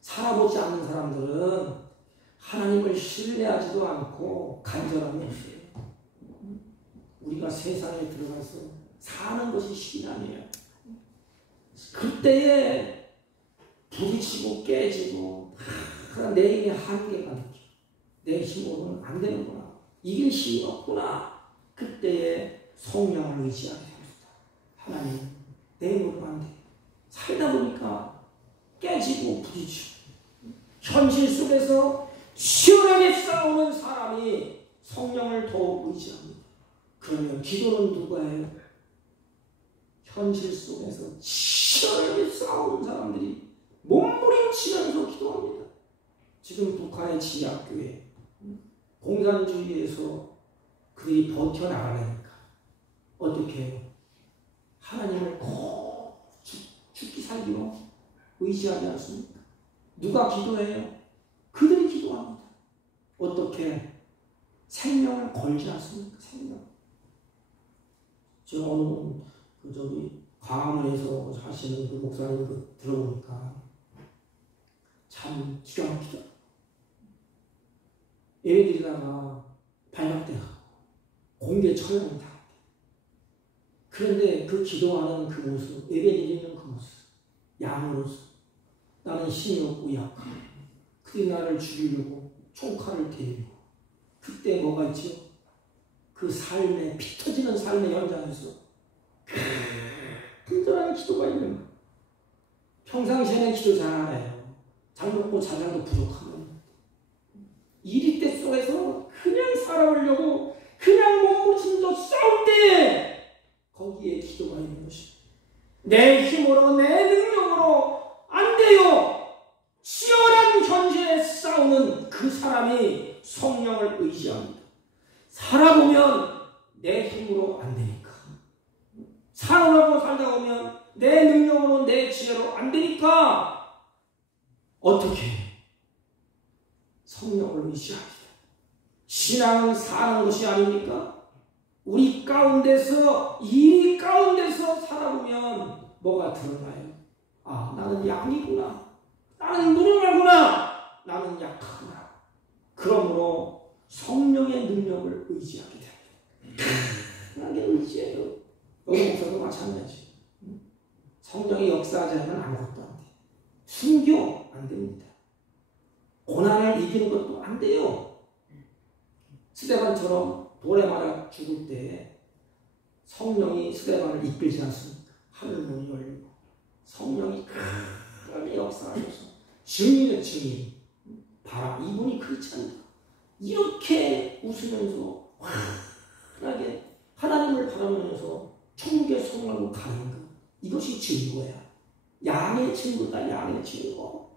살아보지 않는 사람들은 하나님을 신뢰하지도 않고 간절함이 없어요. 우리가 세상에 들어가서 사는 것이 신앙이에요. 그때에 부딪히고 깨지고 내 힘의 한계가 느껴. 내 힘으로는 안 되는구나. 이길 힘이 없구나. 그때에 성령을 의지하게 됩니다. 하나님, 내 힘으로는 안 돼. 살다 보니까 깨지고 부딪히고 현실 속에서 치열하게 싸우는 사람이 성령을 더욱 의지합니다. 그러면 기도는 누가 해요? 현실 속에서 치열하게 싸우는 사람들이 몸부림치면서 기도합니다. 지금 북한의 지하교회 공산주의에서 그들이 버텨나가려니까 어떻게 해요? 하나님을 꼭 죽기 살기로 의지하지 않습니까? 누가 기도해요? 그들이 기도합니다. 어떻게? 생명을 걸지 않습니까? 생명. 제가 어느 광화문에서 하시는 그 목사님 들어보니까 참 기가 막히다. 예배드리다가 발각돼가 공개 처형이 다. 그런데 그 기도하는 그 모습, 예배드리는 그 모습, 양으로서 나는 힘이 없고 약하고 그들이 나를 죽이려고 총칼을 들이고 그때 뭐가 있죠? 그 삶의 피 터지는 삶의 현장에서 간절한 기도가 있는 거예요. 평상시에는 기도 잘 안 해요. 잘 먹고 자장도 부족하면 이리 때 속에서 그냥 살아오려고 그냥 몸부림치면서 싸울 때 거기에 기도가 있는 것입니다. 내 힘으로 내 능력으로 안 돼요. 치열한 현실에 싸우는 그 사람이 성령을 의지합니다. 살아보면 내 힘으로 안 되니까. 살아보고 살다 보면 내 능력으로 내 지혜로 안 되니까 어떻게 성령을 의지합니다. 신앙은 사는 것이 아닙니까? 우리 가운데서 이 가운데서 살아보면 뭐가 드러나요? 아, 나는 양이구나. 나는 무능하구나. 나는 약하구나. 그러므로 성령의 능력을 의지하게 됩니다. 하나님의 의지예요. 여기서도 마찬가지. 성령이 역사하지 않으면 아무것도 안 돼요. 순교 안 됩니다. 고난을 이기는 것도 안 돼요. 스데반처럼 돌에 맞아 죽을 때 성령이 스데반을 이끌지 않습니까? 하늘문이 열리고 성령이 크게 역사하셔서 증인의 증인 봐라 이분이 그렇지 않나 이렇게 웃으면서 환하게 하나님을 바라보면서 천국의 소망으로 가는 것 이것이 증거야. 양의 증거다. 양의 증거.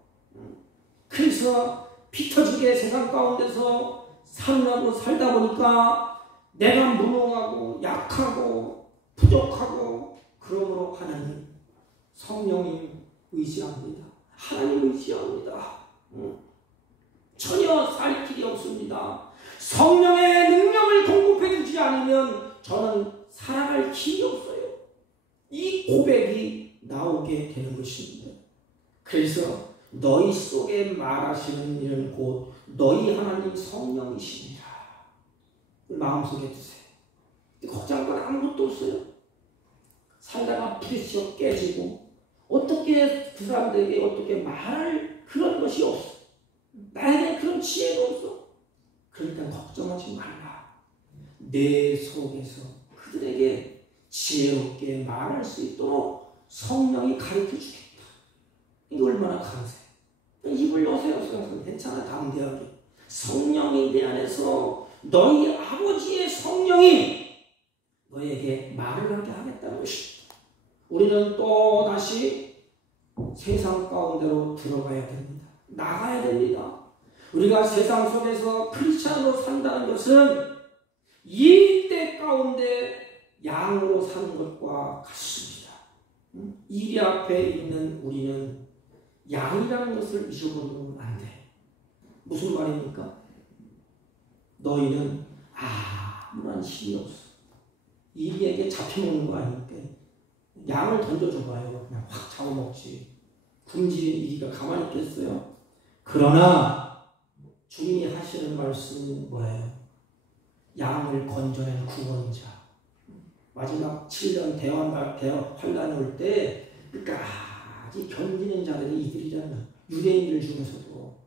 그래서 피 터지게 세상 가운데서 살라고 살다 보니까 내가 무능하고 약하고 부족하고 그러므로 하나님 성령님 의지합니다. 하나님 의지합니다. 전혀 살 길이 없습니다. 성령의 능력을 공급해 주지 않으면 저는 살아갈 길이 없어요. 이 고백이 나오게 되는 것입니다. 그래서 너희 속에 말하시는 이는 곧 너희 하나님 성령이십니다. 마음속에 두세요. 걱정할 건 아무것도 없어요. 살다가 부딪혀 깨지고 어떻게 그 사람들에게 어떻게 말할 그런 것이 없어. 나에게 그런 지혜가 없어. 그러니까 걱정하지 말라. 내 속에서 그들에게 지혜롭게 말할 수 있도록 성령이 가르쳐 주겠다. 이거 얼마나 감사해. 입을 여세요. 괜찮아. 담대하게. 성령이 내 안에서 너희 아버지의 성령이 너에게 말을 하게 하겠다는 것입니다. 우리는 또 다시 세상 가운데로 들어가야 됩니다. 나가야 됩니다. 우리가 세상 속에서 크리스찬으로 산다는 것은 이 때 가운데 양으로 사는 것과 같습니다. 이리 앞에 있는 우리는 양이라는 것을 잊어버리면 안 돼. 무슨 말입니까? 너희는 아무런 힘이 없어. 이리에게 잡혀먹는 거 아닙니까? 양을 던져줘봐요. 그냥 확 잡아먹지. 굶주린 이리가 가만히 있겠어요? 그러나 주님이 하시는 말씀은 뭐예요? 양을 건져낸 구원자. 마지막 7년 환란이 올 때 끝까지 견디는 자들이 이들이잖아요. 유대인들 중에서도.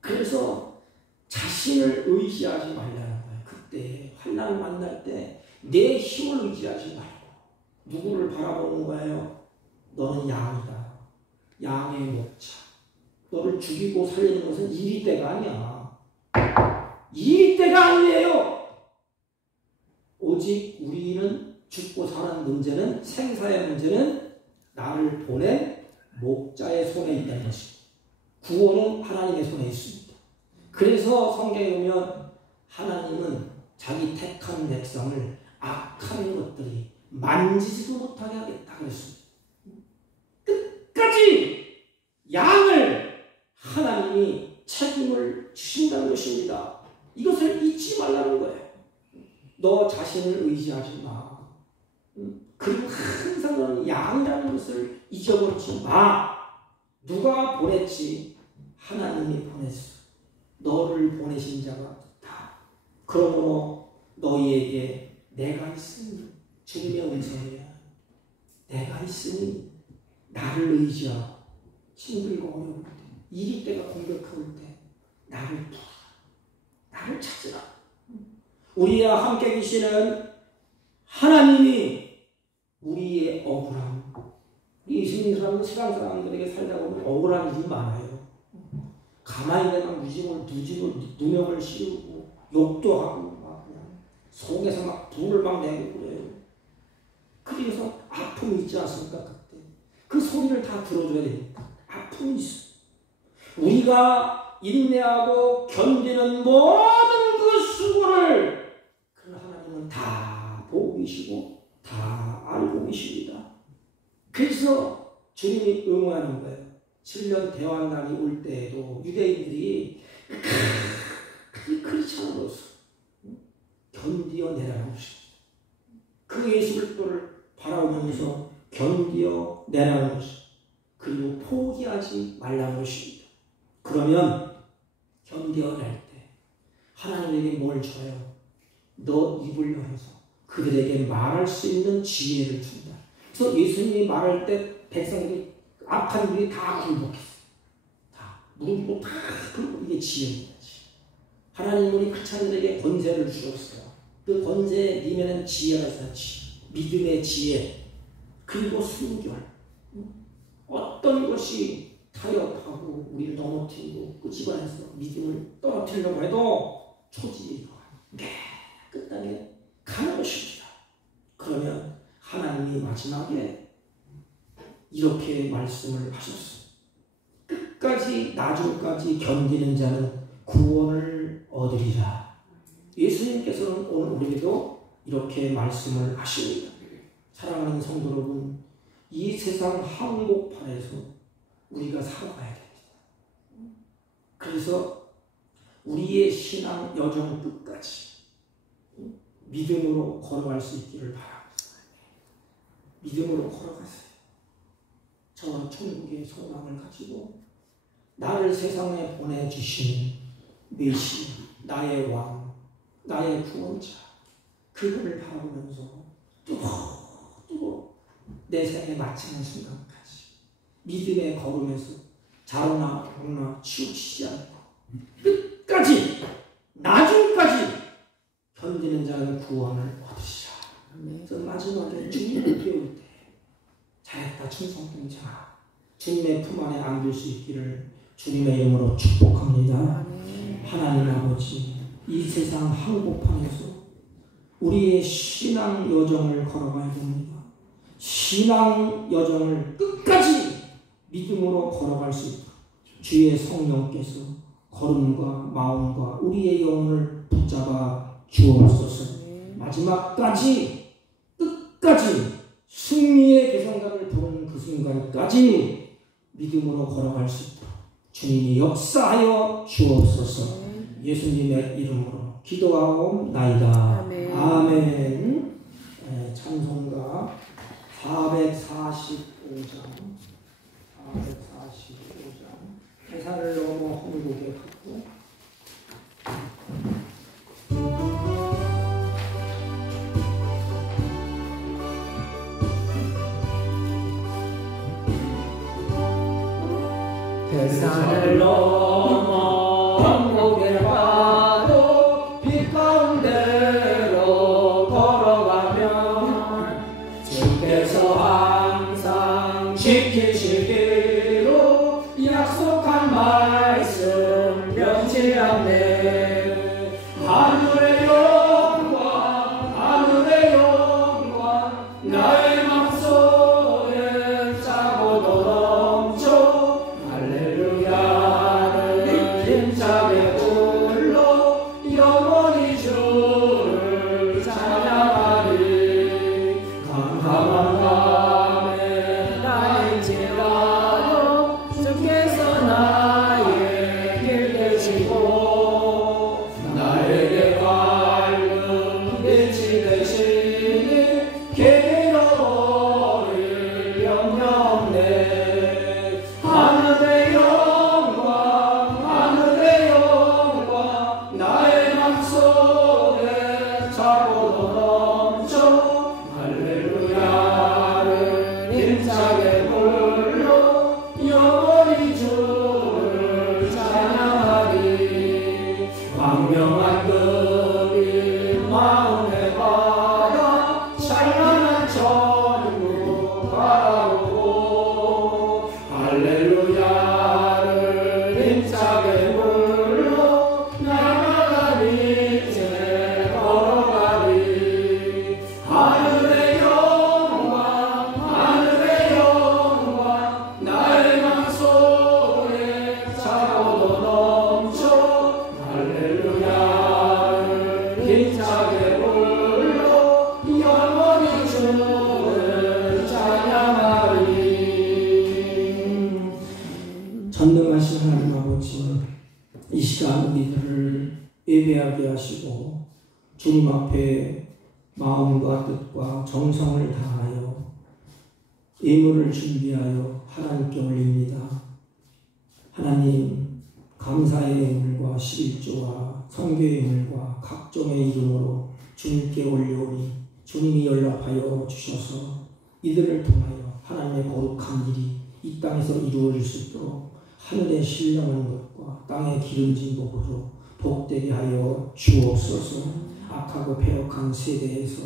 그래서 자신을 의지하지 말라는 거예요. 그때 환난을 만날 때 내 힘을 의지하지 말고 누구를 바라보는 거예요? 너는 양이다. 양의 목자. 너를 죽이고 살리는 것은 일이 때가 아니야. 일이 때가 아니에요. 오직 우리는 죽고 사는 문제는, 생사의 문제는 나를 보낸 목자의 손에 있다는 것입니다. 구원은 하나님의 손에 있습니다. 그래서 성경에 보면 하나님은 자기 택한 백성을 악한 것들이 만지지도 못하게 하겠다 그랬습니다. 끝까지 양을 하나님이 책임을 주신다는 것입니다. 이것을 잊지 말라는 거예요. 너 자신을 의지하지 마. 그리고 항상 너는 양이라는 것을 잊어버리지 마. 누가 보냈지? 하나님이 보냈어. 너를 보내신 자가 있다. 그러므로 너희에게 내가 있으니, 주님의 음성이야. 내가 있으니 나를 의지하고 힘들고 어려울 때, 이리 때가 공격할 때 나를 부르라. 나를 찾으라. 우리와 함께 계시는 하나님이 우리의 억울함, 우리 예수님 사람은 세상 사람들에게 살다 보면 억울한 일이 많아요. 가만히 내가 누명을 씌우고 욕도 하고 막 그냥 속에서 막 불을 막 내고 그래요. 그래서 아픔이 있지 않습니까? 그때 그 소리를 다 들어줘야 됩니다. 아픔이 있어. 우리가 인내하고 견디는 모든 그 수고를 그 하나님은 다 보고 계시고 다 알고 계십니다. 그래서 주님이 응원하는 거예요. 7년 대환란이 올 때에도 유대인들이 크리스찬으로서 견디어내라는 것입니다. 그 예수 그리스도를 바라보면서 견디어내라는 것입니다. 그리고 포기하지 말라는 것입니다. 그러면 견뎌낼 때 하나님에게 뭘 줘요? 너 입을 열어서 그들에게 말할 수 있는 지혜를 준다. 그래서 예수님이 말할 때 백성들이 악한 분이 다 굴복했어요. 다 무릎 다 굴복. 이게 지혜입니다. 하나님은 우리 크리스찬들에게 권세를 주셨어요. 그 권세에 님에는 지혜가 있었지. 믿음의 지혜, 그리고 순결. 어떤 것이 타협하고 우리를 넘어뜨리고 그 집안에서 믿음을 떨어뜨리려고 해도 초지일관 깨끗하게 가는 것입니다. 그러면 하나님이 마지막에 이렇게 말씀을 하셨어요. 끝까지 나중까지 견디는 자는 구원을 얻으리라. 예수님께서는 오늘 우리에게도 이렇게 말씀을 하십니다. 사랑하는 성도 여러분, 이 세상 한복판에서 우리가 살아가야 됩니다. 그래서 우리의 신앙 여정 끝까지 믿음으로 걸어갈 수 있기를 바랍니다. 믿음으로 걸어가세요. 저 천국의 소망을 가지고 나를 세상에 보내주신 메시, 나의 왕, 나의 구원자, 그분을 바라보면서 뜨거 내 생에 마치는 순간까지 믿음의 걸음에서 자로나 병나 치우치지 않고 끝까지 나중까지 견디는 자는 구원을 얻으시라. 그래서 마지막에 주님을 배울 때 잘했다 충성된 자, 주님의 품 안에 안길 수 있기를 주님의 이름으로 축복합니다. 하나님 아버지, 이 세상 한복판에서 우리의 신앙 여정을 걸어가야 됩니다. 신앙 여정을 끝까지 믿음으로 걸어갈 수 있도록 주의 성령께서 걸음과 마음과 우리의 영혼을 붙잡아 주옵소서. 마지막까지 끝까지 승리의 계산단을 부르는 그 순간까지 믿음으로 걸어갈 수 있도록 주님이 역사하여 주옵소서. 예수님의 이름으로 기도하옵나이다. 아멘. 찬송가 445장 태산을 넘어 홍국에 걷고 태산을 넘어 한국에 가도 빛 가운데로 걸어가면 주께서 항상 지키시기로 약속한 말씀 변치 않네. 하늘의 영광 하늘의 영광 나의 맘속에 차고도 넘쳐 할렐루야를 힘차게 불러 영원히 주를 찬양하리. 캄캄한 밤에 나일지라도 주께서 나의 길 되시고 나에게 밝은 빛이 되시니 괴로워를 염려 없네. 하늘의 영광 하늘의 영광 나의 맘속에 차고도 넘쳐 할렐루야를 힘차게 불러 영원히 주를 찬양하리. 광명한 그빛 마음에 받아 찬란한 천국 바라보고 할렐루야를 힘차게 불러 날마다 빛에 걸어가리. 하늘의 영광 하늘의 영광 나의 맘속에 차고도 넘쳐 할렐루야를 힘차게 불러 영원히 주를 찬양하리. 전능하신 하나님 아버지, 이 시간 우리들을 예배하게 하시고 주님 앞에 마음과 뜻과 정성을 다하여 예물을 준비하여 하나님께 올립니다. 하나님, 감사의 예물과 11조와 성교의 예물과 각종의 이름으로 주님께 올려오니 주님이 연락하여 주셔서 이들을 통하여 하나님의 거룩한 일이 이 땅에서 이루어질 수 있도록 하늘에 신령한 것과 땅에 기름진 복으로 복되게 하여 주옵소서. 악하고 패역한 세대에서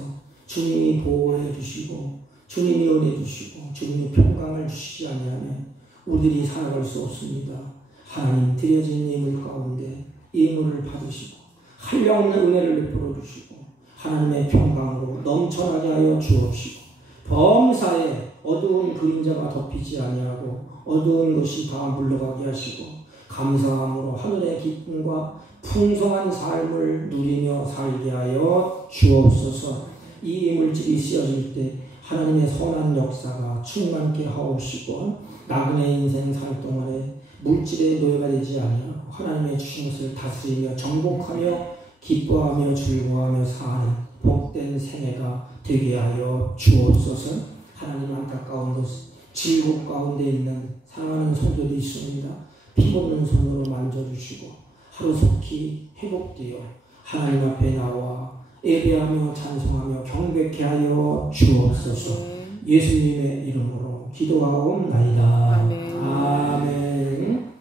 주님이 보호해 주시고 주님이 은혜 주시고 주님이 평강을 주시지 아니하면 우리들이 살아갈 수 없습니다. 하나님, 드려진 예물 가운데 예물을 받으시고 한량없는 은혜를 베풀어 주시고 하나님의 평강으로 넘쳐나게 하여 주옵시고 범사에 어두운 그림자가 덮이지 아니하고 어두운 것이 다 물러가게 하시고 감사함으로 하늘의 기쁨과 풍성한 삶을 누리며 살게 하여 주옵소서. 이 예물집이 쓰여질 때 하나님의 선한 역사가 충만케 하옵시고 나그네 인생 살 동안에 물질의 노예가 되지 아니하고 하나님의 주신 것을 다스리며 정복하며 기뻐하며 즐거워하며 사는 복된 생애가 되게 하여 주옵소서. 하나님, 안타까운 것 질곡 가운데 있는 사랑하는 성도들이 있습니다. 피곤한 손으로 만져주시고 하루속히 회복되어 하나님 앞에 나와 예배하며 찬송하며 경배케 하여 주옵소서. 예수님의 이름으로 기도하옵나이다. 아멘. 아멘.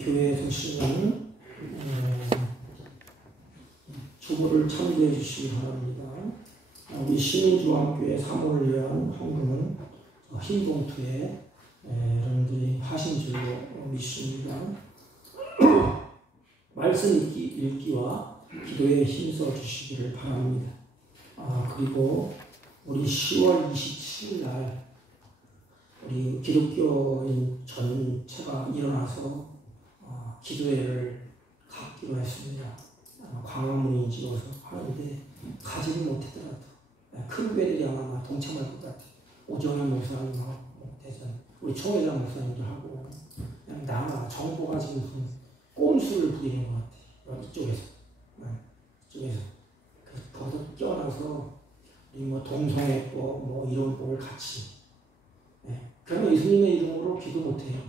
교회에서 쓰는 주보를 참조해 주시기 바랍니다. 우리 시민중앙교회 3월을 위한 헌금은 흰 봉투에 여러분들이 하신 줄로 믿습니다. 말씀 읽기와 기도에 힘써 주시기를 바랍니다. 그리고 우리 10월 27일 날 우리 기독교인 전체가 일어나서 기도회를 갖기로 했습니다. 광화문에 찍어서 하는데 가지를 못하더라도 큰 교회들이 아마 동참할 것 같아요. 오정현 목사님하고 대전 우리 총회장 목사님도 하고 그냥 나나 정보가 지금 꼼수를 부리는 것 같아요. 이쪽에서 이쪽에서 거기서 껴나서 뭐 동성애법 뭐 이런 법을 같이. 그러면 예수님의 이름으로 기도 못해요.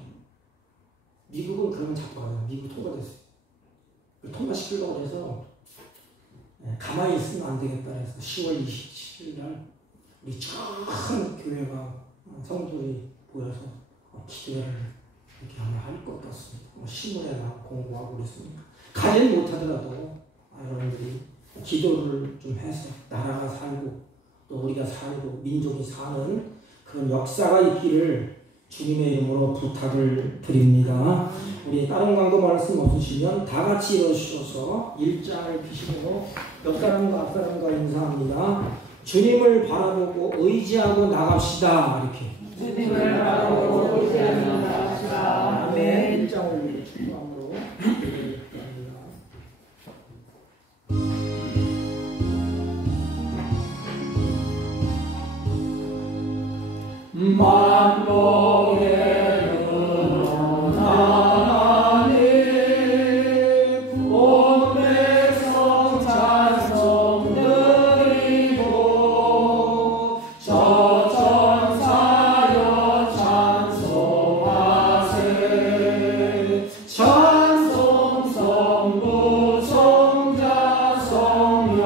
미국은 그러면 자꾸 하요. 미국 통과됐어요. 통과시키려고 해서 가만히 있으면 안 되겠다 해서 10월 27일 날 우리 큰 교회가 성도들이 모여서 기도를 이렇게 하면 할 것 같습니다. 신문에 공부하고 그랬습니다. 가지 못하더라도 여러분들이 기도를 좀 해서 나라가 살고 또 우리가 살고 민족이 사는 그런 역사가 있기를 주님의 이름으로 부탁을 드립니다. 우리 다른 광고 말씀 없으시면 다 같이 일어서셔서 일장을 피시고 옆 사람과 앞 사람과 인사합니다. 주님을 바라보고 의지하고 나갑시다. 이렇게. 주님을 바라보고 의지하고 나갑시다. 아멘. 일장을 축복함으로 기도합니다. 만복의 하나님 온 백성 찬송 드리고 저 천사여 찬송하세 찬송 성부 성자 성령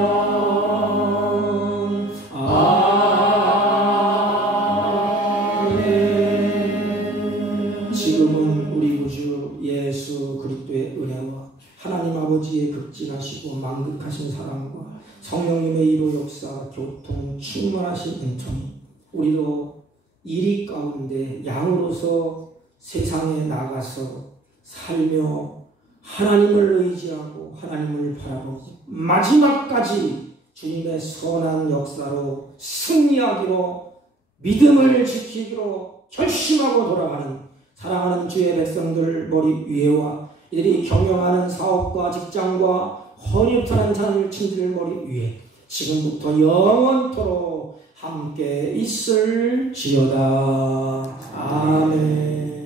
지금은 우리 구주 예수 그리스도의 은혜와 하나님 아버지의 극진하시고 만극하신 사랑과 성령님의 이로 역사 교통 충만하신 은총이 우리도 일 가운데 양으로서 세상에 나가서 살며 하나님을 의지하고 하나님을 바라보고 마지막까지 주님의 선한 역사로 승리하기로 믿음을 지키기로 결심하고 돌아가는 사랑하는 주의 백성들 머리 위에와 이들이 경영하는 사업과 직장과 헌유탄한 자녀친들 머리 위에 지금부터 영원토록 함께 있을지어다. 아멘.